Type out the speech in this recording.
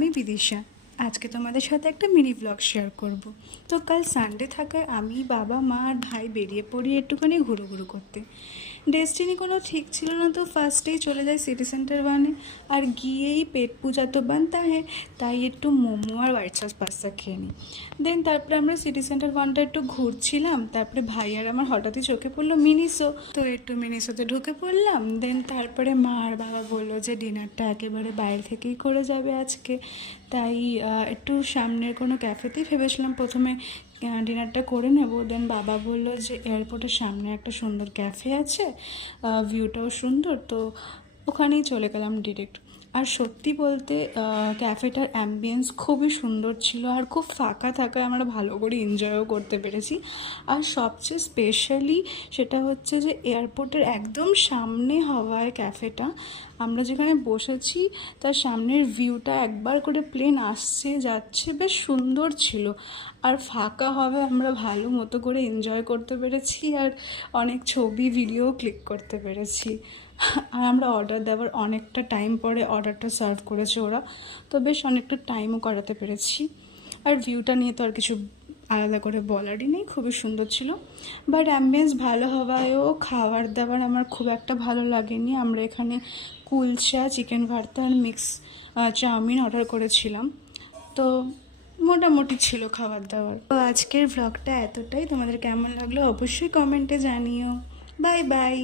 আমি বিদিশা। আজকে তোমাদের সাথে একটা মিনি ব্লগ শেয়ার করব। তো কাল সানডে থাকায় আমি, বাবা, মা আর ভাই বেরিয়ে পড়ি একটুখানি ঘুরু করতে। ডেস্টিনি কোনো ঠিক ছিল না, তো ফার্স্টেই চলে যাই সিটি সেন্টার ওয়ানে। আর গিয়েই পেট পূজা তো বানতা হ্যাঁ, তাই একটু মোমো আর হোয়াইট সস পাস্তা খেয়ে নিই। দেন তারপরে আমরা সিটি সেন্টার ওয়ানটা একটু ঘুরছিলাম। তারপরে ভাই আর আমার হঠাৎই চোখে পড়লো মিনিসো, তো একটু মিনিসোতে ঢুকে পড়লাম। দেন তারপরে মা আর বাবা বললো যে ডিনারটা একেবারে বাইরে থেকেই করে যাবে আজকে। তাই একটু সামনের কোনো ক্যাফেতেই ভেবেছিলাম প্রথমে ডিনারটা করে নেব। দেন বাবা বললো যে এয়ারপোর্টের সামনে একটা সুন্দর ক্যাফে আছে, ভিউটাও সুন্দর, তো ওখানেই চলে গেলাম ডিরেক্ট। আর সত্যি বলতে ক্যাফেটার অ্যাম্বিয়েন্স খুবই সুন্দর ছিল, আর খুব ফাঁকা থাকায় আমরা ভালো করে এনজয়ও করতে পেরেছি। আর সবচেয়ে স্পেশালি সেটা হচ্ছে যে এয়ারপোর্টের একদম সামনে হওয়ায় ক্যাফেটা, আমরা যেখানে বসেছি তার সামনের ভিউটা একবার করে প্লেন আসছে যাচ্ছে, বেশ সুন্দর ছিল। আর ফাঁকা হবে আমরা ভালো মতো করে এনজয় করতে পেরেছি, আর অনেক ছবি ভিডিও ক্লিক করতে পেরেছি। আর আমরা অর্ডার দেওয়ার অনেকটা টাইম পরে অর্ডারটা সার্ভ করেছে ওরা, তো বেশ অনেকটা টাইমও করাতে পেরেছি। আর ভিউটা নিয়ে তো আর কিছু আলাদা করে বলারই নেই, খুবই সুন্দর ছিল। বাট অ্যাম্বিয়েন্স ভালো হওয়ায়ও খাবার দাবার আমার খুব একটা ভালো লাগেনি। আমরা এখানে কুলচা, চিকেন ভর্তা আর মিক্স চাউমিন অর্ডার করেছিলাম, তো মোটামুটি ছিল খাবার দাবার। তো আজকের ভ্লগটা এতটাই। তোমাদের কেমন লাগলো অবশ্যই কমেন্টে জানিও। Bye bye.